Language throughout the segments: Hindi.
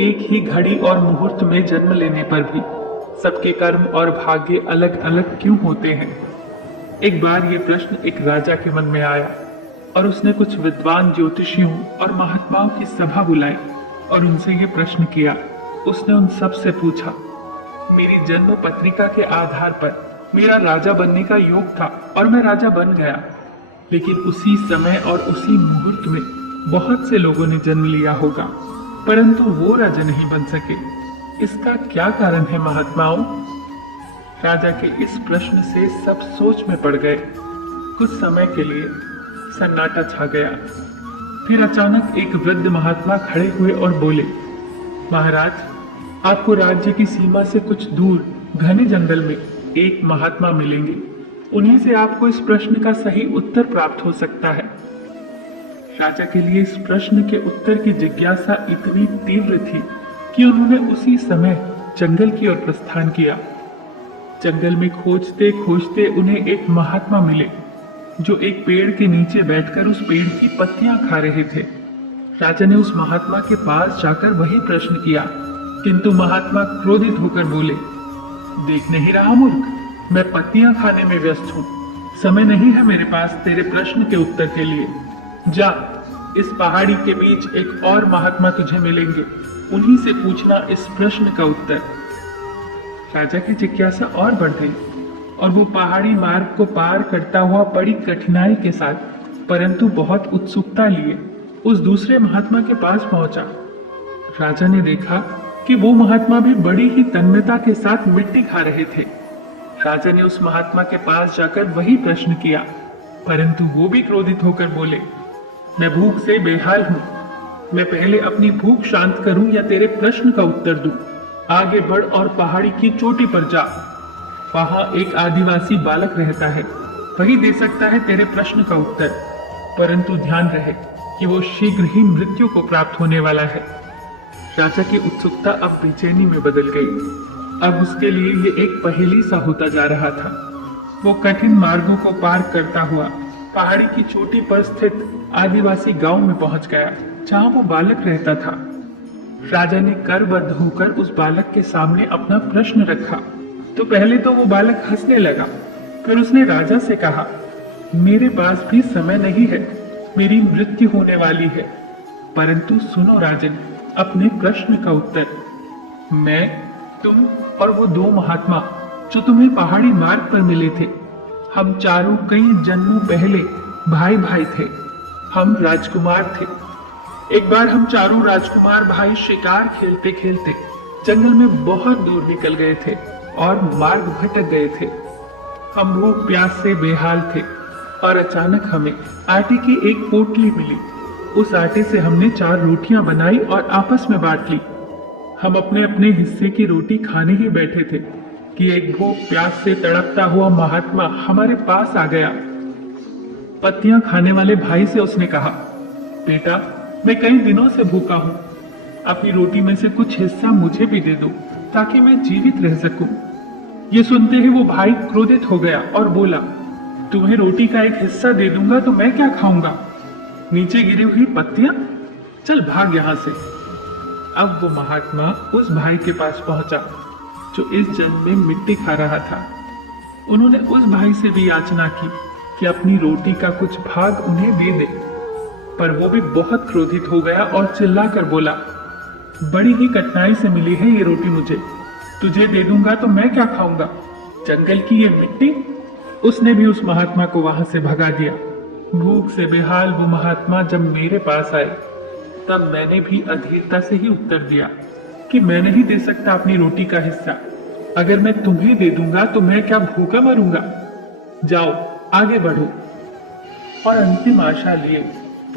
एक ही घड़ी और मुहूर्त में जन्म लेने पर भी सबके कर्म और भाग्य अलग अलग क्यों होते हैं? एक बार ये प्रश्न एक राजा के मन में आया और उसने कुछ विद्वान ज्योतिषियों और महात्माओं की सभा बुलाई और उनसे ये प्रश्न किया। उसने उन सब से पूछा, मेरी जन्म पत्रिका के आधार पर मेरा राजा बनने का योग था और मैं राजा बन गया, लेकिन उसी समय और उसी मुहूर्त में बहुत से लोगों ने जन्म लिया होगा, परंतु वो राजा नहीं बन सके। इसका क्या कारण है महात्माओं? राजा के इस प्रश्न से सब सोच में पड़ गए। कुछ समय के लिए सन्नाटा छा गया। फिर अचानक एक वृद्ध महात्मा खड़े हुए और बोले, महाराज, आपको राज्य की सीमा से कुछ दूर घने जंगल में एक महात्मा मिलेंगे। उन्हीं से आपको इस प्रश्न का सही उत्तर प्राप्त हो सकता है। राजा के लिए इस प्रश्न के उत्तर की जिज्ञासा इतनी तीव्र थी कि उन्होंने उसी समय जंगल की ओर प्रस्थान किया। जंगल में खोजते खोजते उन्हें एक महात्मा मिले जो एक पेड़ के नीचे बैठकर उस पेड़ की पत्तियां खा रहे थे। राजा ने उस महात्मा के पास जाकर वही प्रश्न किया, किंतु महात्मा क्रोधित होकर बोले, देख नहीं रहा मूर्ख, मैं पत्तियां खाने में व्यस्त हूं। समय नहीं है मेरे पास तेरे प्रश्न के उत्तर के लिए। जा, इस पहाड़ी के बीच एक और महात्मा तुझे मिलेंगे, उन्हीं से पूछना इस प्रश्न का उत्तर। राजा की जिज्ञासा और बढ़ गई और वो पहाड़ी मार्ग को पार करता हुआ बड़ी कठिनाई के साथ, परंतु बहुत उत्सुकता लिए उस दूसरे महात्मा के पास पहुंचा। राजा ने देखा कि वो महात्मा भी बड़ी ही तन्मयता के साथ मिट्टी खा रहे थे। राजा ने उस महात्मा के पास जाकर वही प्रश्न किया, परंतु वो भी क्रोधित होकर बोले, मैं भूख से बेहाल हूं। मैं पहले अपनी भूख शांत करूं या तेरे प्रश्न का उत्तर दूं? आगे बढ़ और पहाड़ी की चोटी पर जा। वहां एक आदिवासी बालक रहता है, वही दे सकता है तेरे प्रश्न का उत्तर, परंतु ध्यान रहे कि वो शीघ्र ही मृत्यु को प्राप्त होने वाला है। राजा की उत्सुकता अब बेचैनी में बदल गई। अब उसके लिए ये एक पहेली सा होता जा रहा था। वो कठिन मार्गों को पार करता हुआ पहाड़ी की चोटी पर स्थित आदिवासी गांव में पहुंच गया, जहां वो बालक रहता था। राजा ने करबद्ध होकर उस बालक के सामने अपना प्रश्न रखा तो पहले तो वो बालक हंसने लगा। फिर उसने राजा से कहा, मेरे पास भी समय नहीं है, मेरी मृत्यु होने वाली है, परंतु सुनो राजन, अपने प्रश्न का उत्तर। मैं, तुम और वो दो महात्मा जो तुम्हें पहाड़ी मार्ग पर मिले थे, हम चारों कई जन्मों पहले भाई भाई थे। हम राजकुमार थे। एक बार हम चारों राजकुमार भाई शिकार खेलते खेलते जंगल में बहुत दूर निकल गए थे और मार्ग भटक गए थे। हम भूख प्यास से बेहाल थे और अचानक हमें आटे की एक पोटली मिली। उस आटे से हमने 4 रोटियां बनाई और आपस में बांट ली। हम अपने अपने हिस्से की रोटी खाने ही बैठे थे कि एक भूख प्यास से तड़पता हुआ महात्मा हमारे पास आ गया। पत्तियां खाने वाले भाई से उसने कहा, बेटा, मैं कई दिनों से भूखा हूं, अपनी रोटी में से कुछ हिस्सा मुझे भी दे दो ताकि मैं जीवित रह सकूं। ये सुनते ही वो भाई क्रोधित हो गया और बोला, तुम्हें रोटी का एक हिस्सा दे दूंगा तो मैं क्या खाऊंगा? नीचे गिरी हुई पत्तियां, चल भाग यहां से। अब वो महात्मा उस भाई के पास पहुंचा जो इस जन्म में मिट्टी खा रहा था। उन्होंने उस भाई से भी याचना की कि अपनी रोटी का कुछ भाग उन्हें दे दे, पर वो भी बहुत क्रोधित हो गया और चिल्लाकर बोला, बड़ी ही कठिनाई से मिली है ये रोटी मुझे, तुझे दे दूंगा तो मैं क्या खाऊंगा? जंगल की ये मिट्टी। उसने भी उस महात्मा को वहां से भगा दिया। भूख से बेहाल वो महात्मा जब मेरे पास आए तब मैंने भी अधीरता से ही उत्तर दिया कि मैं नहीं दे सकता अपनी रोटी का हिस्सा। अगर मैं तुम्हें दे दूंगा तो मैं क्या भूखा मरूंगा? जाओ आगे बढ़ो। और अंतिम आशा लिए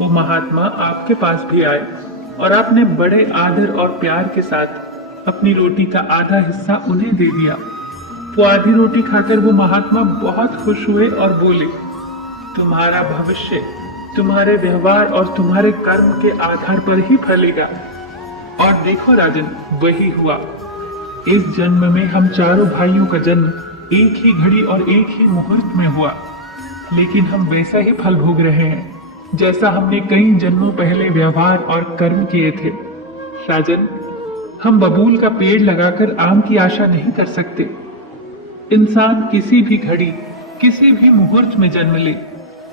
वो महात्मा आपके पास भी आए और आपने बड़े आदर और प्यार के साथ अपनी रोटी का आधा हिस्सा उन्हें दे दिया। वो आधी रोटी खाकर वो महात्मा बहुत खुश हुए और बोले, तुम्हारा भविष्य तुम्हारे व्यवहार और तुम्हारे कर्म के आधार पर ही फलेगा। और देखो राजन, वही हुआ। इस जन्म में हम चारों भाइयों का जन्म एक ही घड़ी और एक ही मुहूर्त में हुआ, लेकिन हम वैसा ही फल भोग रहे हैं जैसा हमने कई जन्मों पहले व्यवहार और कर्म किए थे। राजन, हम बबूल का पेड़ लगाकर आम की आशा नहीं कर सकते। इंसान किसी भी घड़ी, किसी भी मुहूर्त में जन्म ले,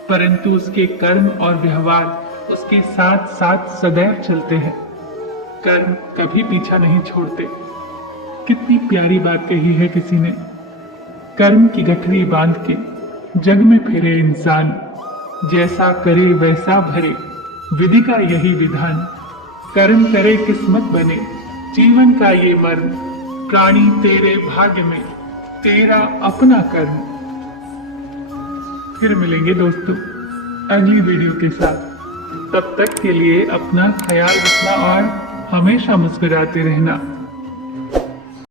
परंतु उसके कर्म और व्यवहार उसके साथ साथ सदैव चलते हैं। कर्म कभी पीछा नहीं छोड़ते। कितनी प्यारी बात कही है किसी ने। कर्म की गठरी बांध के जग में फिरे इंसान, जैसा करे वैसा भरे, विधि का यही विधान। कर्म करे किस्मत बने, जीवन का ये मर्म, प्राणी तेरे भाग्य में, तेरा अपना कर्म। फिर मिलेंगे दोस्तों अगली वीडियो के साथ। तब तक के लिए अपना ख्याल रखना और हमेशा मुस्कुराते रहना।